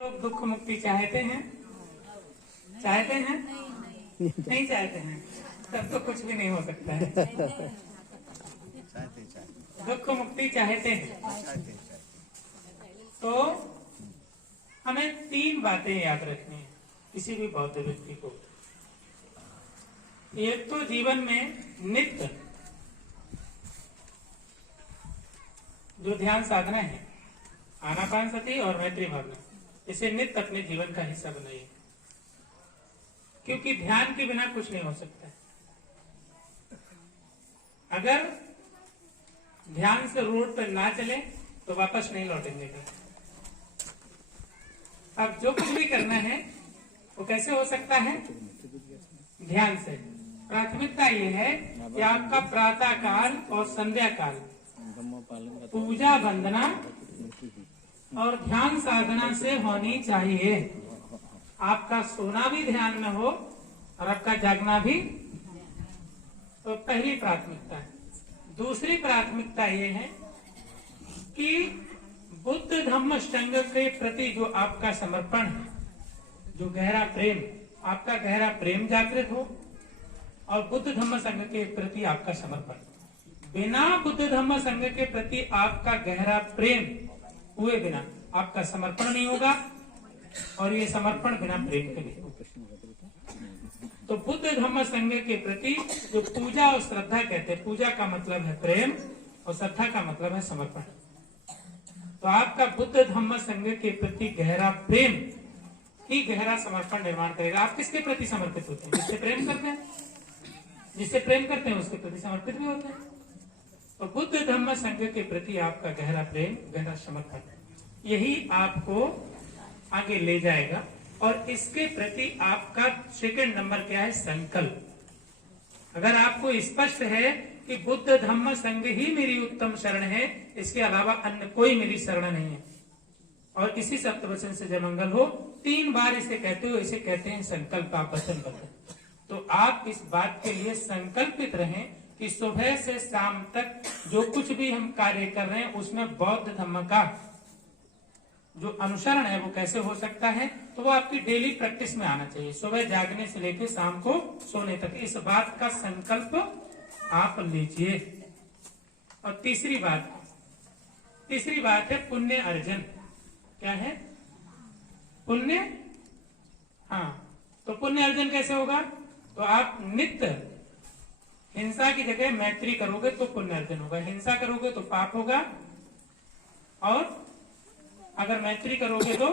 लोग दुख मुक्ति चाहते हैं? चाहते हैं? नहीं चाहते हैं, तब तो कुछ भी नहीं हो सकता है। दुख मुक्ति चाहते हैं तो हमें तीन बातें याद रखनी है किसी भी बौद्ध व्यक्ति को। एक तो जीवन में नित्य जो ध्यान साधना है, आनापानसति और मैत्री भावना, इसे नित्य अपने जीवन का हिस्सा बनाइए, क्योंकि ध्यान के बिना कुछ नहीं हो सकता। अगर ध्यान से रोड पर ना चले तो वापस नहीं लौटेंगे। अब जो कुछ भी करना है वो कैसे हो सकता है? ध्यान से। प्राथमिकता ये है कि आपका प्रातः काल और संध्या काल पूजा वंदना और ध्यान साधना से होनी चाहिए। आपका सोना भी ध्यान में हो और आपका जागना भी। तो पहली प्राथमिकता है। दूसरी प्राथमिकता ये है कि बुद्ध धम्म संघ के प्रति जो आपका समर्पण है, जो गहरा प्रेम, आपका गहरा प्रेम जागृत हो और बुद्ध धम्म संघ के प्रति आपका समर्पण। बिना बुद्ध धम्म संघ के प्रति आपका गहरा प्रेम हुए बिना आपका समर्पण नहीं होगा, और ये समर्पण बिना प्रेम के नहीं होगा। तो बुद्ध धम्म संघ के प्रति जो पूजा और श्रद्धा कहते हैं, पूजा का मतलब है प्रेम और श्रद्धा का मतलब है समर्पण। तो आपका बुद्ध धम्म संघ के प्रति गहरा प्रेम ही गहरा समर्पण निर्माण करेगा। आप किसके प्रति समर्पित होते हैं? जिससे प्रेम करते हैं। जिससे प्रेम करते हैं उसके प्रति समर्पित भी होते हैं। तो बुद्ध धम्म संघ के प्रति आपका गहरा प्रेम, गहरा समर्पण, यही आपको आगे ले जाएगा। और इसके प्रति आपका सेकंड नंबर क्या है? संकल्प। अगर आपको स्पष्ट है कि बुद्ध धम्म संघ ही मेरी उत्तम शरण है, इसके अलावा अन्य कोई मेरी शरण नहीं है, और इसी सप्तवचन से जब मंगल हो 3 बार इसे कहते हो, इसे कहते हैं संकल्प आप वचन करते। तो आप इस बात के लिए संकल्पित रहें कि सुबह से शाम तक जो कुछ भी हम कार्य कर रहे हैं उसमें बौद्ध धम्म का जो अनुसरण है वो कैसे हो सकता है। तो वो आपकी डेली प्रैक्टिस में आना चाहिए, सुबह जागने से लेकर शाम को सोने तक। इस बात का संकल्प आप लीजिए। और तीसरी बात है पुण्य अर्जन। क्या है? पुण्य। हाँ, तो पुण्य अर्जन कैसे होगा? तो आप नित्य हिंसा की जगह मैत्री करोगे तो पुण्य अर्जन होगा। हिंसा करोगे तो पाप होगा, और अगर मैत्री करोगे तो,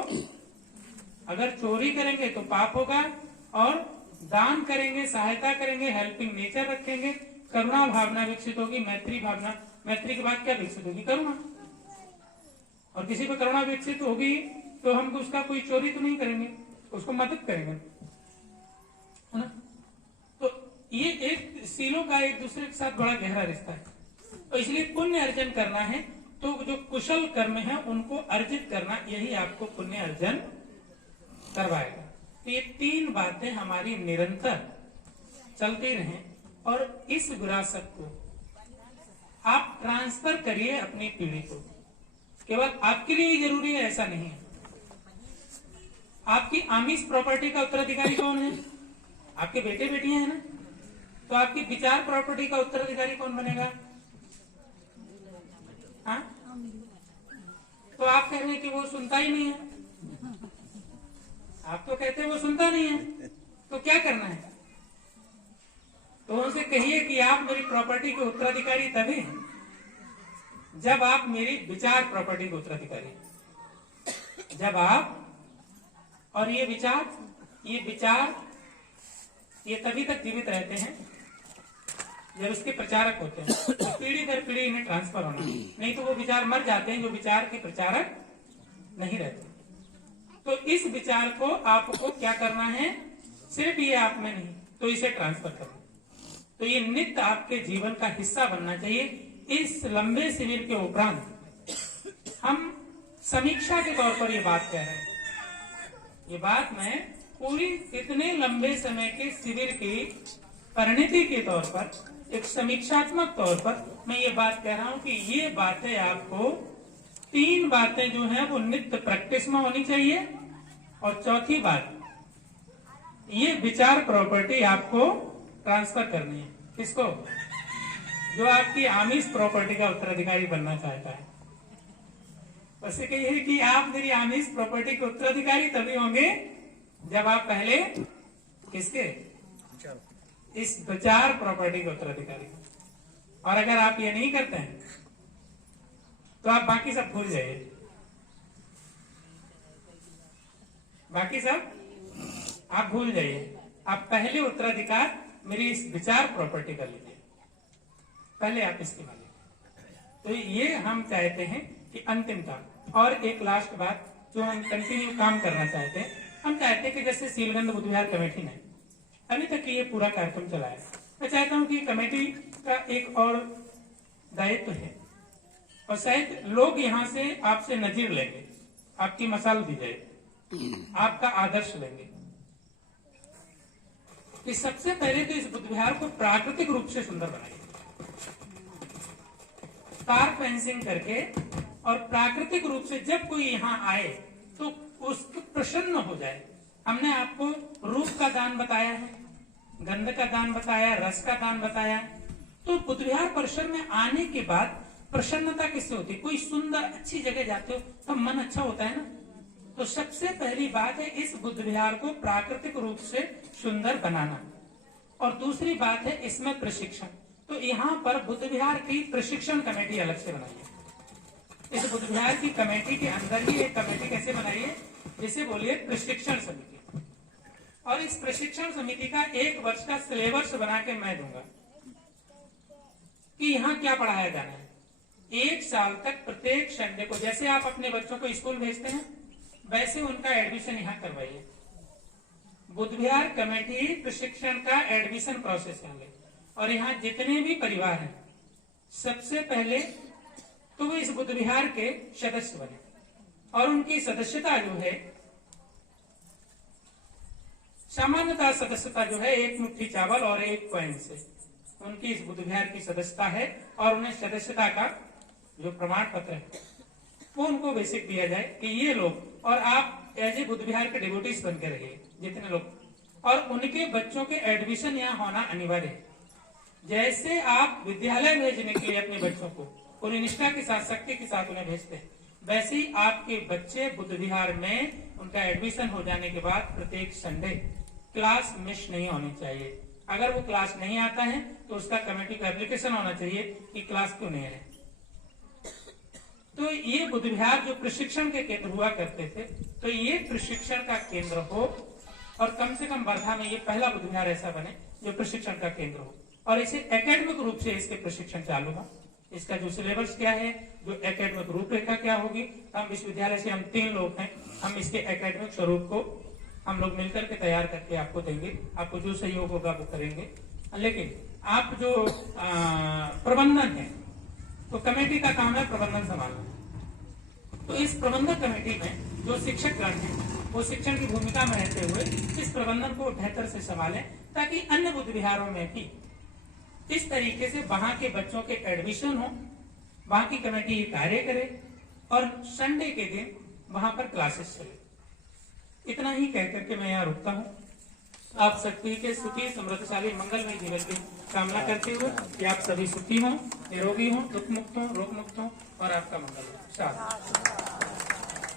अगर चोरी करेंगे तो पाप होगा, और दान करेंगे, सहायता करेंगे, हेल्पिंग नेचर रखेंगे, करुणा भावना विकसित होगी। मैत्री भावना, मैत्री के बाद क्या विकसित होगी? करुणा। और किसी पे करुणा विकसित होगी तो हम उसका कोई चोरी तो नहीं करेंगे, उसको मदद करेंगे, है ना। तो ये एक सीलों का एक दूसरे के साथ बड़ा गहरा रिश्ता है। तो इसलिए पुण्य अर्जन करना है तो जो कुशल कर्म है उनको अर्जित करना, यही आपको पुण्य अर्जन करवाएगा। तो ये 3 बातें हमारी निरंतर चलती रहें, और इस विरासत को आप ट्रांसफर करिए अपनी पीढ़ी को। केवल आपके लिए ही जरूरी है ऐसा नहीं है। आपकी आमिष प्रॉपर्टी का उत्तराधिकारी कौन है? आपके बेटे बेटियां हैं ना। तो आपकी विचार प्रॉपर्टी का उत्तराधिकारी कौन बनेगा? हाँ? तो आप कह रहे हैं कि वो सुनता ही नहीं है। आप तो कहते हैं वो सुनता नहीं है, तो क्या करना है? तो उनसे कहिए कि आप मेरी प्रॉपर्टी के उत्तराधिकारी तभी हैं जब आप मेरी विचार प्रॉपर्टी के उत्तराधिकारी। जब आप, और ये विचार ये तभी तक जीवित रहते हैं जब इसके प्रचारक होते हैं। तो पीढ़ी दर पीढ़ी इन्हें ट्रांसफर होना, नहीं तो वो विचार मर जाते हैं जो विचार के प्रचारक नहीं रहते। तो इस विचार को आपको क्या करना है? सिर्फ ये आप में नहीं, तो इसे ट्रांसफर करना। तो ये नित्य आपके जीवन का हिस्सा बनना चाहिए। इस लंबे शिविर के उपरांत हम समीक्षा के तौर पर ये बात कह रहे हैं। ये बात मैं पूरी इतने लंबे समय के शिविर की परिणति के तौर पर, एक समीक्षात्मक तौर पर मैं ये बात कह रहा हूं कि ये बातें आपको 3 बातें जो है वो नित्य प्रैक्टिस में होनी चाहिए, और चौथी बात, ये विचार प्रॉपर्टी आपको ट्रांसफर करनी है। किसको? जो आपकी आमिष प्रॉपर्टी का उत्तराधिकारी बनना चाहता है। उसे कहिए कि आप मेरी आमिष प्रॉपर्टी के उत्तराधिकारी तभी होंगे जब आप पहले किसके? इस विचार प्रॉपर्टी के उत्तराधिकारी। और अगर आप ये नहीं करते हैं तो आप बाकी सब भूल जाइए। बाकी सब आप भूल जाइए। आप पहले उत्तराधिकार मेरी इस विचार प्रॉपर्टी का लीजिए, पहले आप इसके मालिक। तो ये हम चाहते हैं कि अंतिमता। और एक लास्ट बात जो हम कंटिन्यू काम करना चाहते हैं, हम चाहते हैं कि जैसे सीलगंध बुद्ध विहार कमेटी ने अभी तक ये पूरा कार्यक्रम चलाया, मैं चाहता हूं कि कमेटी का एक और दायित्व है, और शायद लोग यहाँ से आपसे नजीर लेंगे, आपकी मसाल दी जाए, आपका आदर्श लेंगे कि सबसे पहले तो इस बुद्ध विहार को प्राकृतिक रूप से सुंदर बनाइए, तार फेंसिंग करके, और प्राकृतिक रूप से जब कोई यहाँ आए तो उसको प्रसन्न हो जाए। हमने आपको रूप का दान बताया है, गंध का दान बताया, रस का दान बताया। तो बुद्ध विहार परिसर में आने के बाद प्रसन्नता किससे होती है? कोई सुंदर अच्छी जगह जाते हो तो मन अच्छा होता है ना। तो सबसे पहली बात है इस बुद्ध विहार को प्राकृतिक रूप से सुंदर बनाना। और दूसरी बात है इसमें प्रशिक्षण। तो यहाँ पर बुद्ध विहार की प्रशिक्षण कमेटी अलग से बनाई है। इस बुद्ध विहार की कमेटी के अंदर ही एक कमेटी कैसे बनाई है, जिसे बोलिए प्रशिक्षण समिति। और इस प्रशिक्षण समिति का 1 वर्ष का सिलेबस बना के मैं दूंगा कि यहाँ क्या पढ़ाया जाना है। 1 साल तक प्रत्येक संडे को, जैसे आप अपने बच्चों को स्कूल भेजते हैं वैसे उनका एडमिशन यहाँ करवाइए। बुद्ध विहार कमेटी प्रशिक्षण का एडमिशन प्रोसेस होंगे, और यहाँ जितने भी परिवार हैं सबसे पहले तो वो इस बुद्ध विहार के सदस्य बने, और उनकी सदस्यता जो है, सामान्यतः सदस्यता जो है 1 मुट्ठी चावल और 1 कॉइन से उनकी इस बुद्ध विहार की सदस्यता है। और उन्हें सदस्यता का जो प्रमाण पत्र है वो उनको बेसिक दिया जाए कि ये लोग, और आप एज ए बुद्ध विहार के डिवोटीज बन के रहिए जितने लोग, और उनके बच्चों के एडमिशन यहाँ होना अनिवार्य है। जैसे आप विद्यालय भेजने के लिए अपने बच्चों को पूरी निष्ठा के साथ, शक्ति के साथ उन्हें भेजते हैं, वैसे ही आपके बच्चे बुद्ध विहार में उनका एडमिशन हो जाने के बाद प्रत्येक संडे क्लास मिस नहीं होनी चाहिए। अगर वो क्लास नहीं आता है तो उसका कमेटी का एप्लीकेशन होना चाहिए कि क्लास क्यों नहीं है। तो ये बुद्ध विहार जो प्रशिक्षण के केंद्र हुआ करते थे, तो ये प्रशिक्षण का केंद्र हो, और कम से कम वर्धा में ये पहला बुद्ध विहार ऐसा बने जो प्रशिक्षण का केंद्र हो, और इसे एकेडमिक रूप से इसके प्रशिक्षण चालू हो। इसका जो सिलेबस क्या है, जो एकेडमिक रूपरेखा क्या होगी, हम विश्वविद्यालय से हम 3 लोग हैं, हम इसके एकेडमिक स्वरूप को हम लोग मिलकर के तैयार करके आपको देंगे। आपको जो सहयोग होगा वो करेंगे। लेकिन आप जो प्रबंधन है, तो कमेटी का काम है प्रबंधन संभालना। तो इस प्रबंधन कमेटी में जो शिक्षकगण हैं वो शिक्षण की भूमिका में रहते हुए इस प्रबंधन को बेहतर से संभालें, ताकि अन्य बुद्ध विहारों में भी इस तरीके से वहां के बच्चों के एडमिशन हो, वहां की कमेटी कार्य करे, और संडे के दिन वहां पर क्लासेस चले। इतना ही कह करके मैं यहाँ रुकता हूँ। आप सभी के सुखी, समृद्धशाली, मंगलमय जीवन की कामना करते हुए कि आप सभी सुखी हों, निरोगी हों, दुख मुक्त हों, रोग मुक्त हों, और आपका मंगल हो।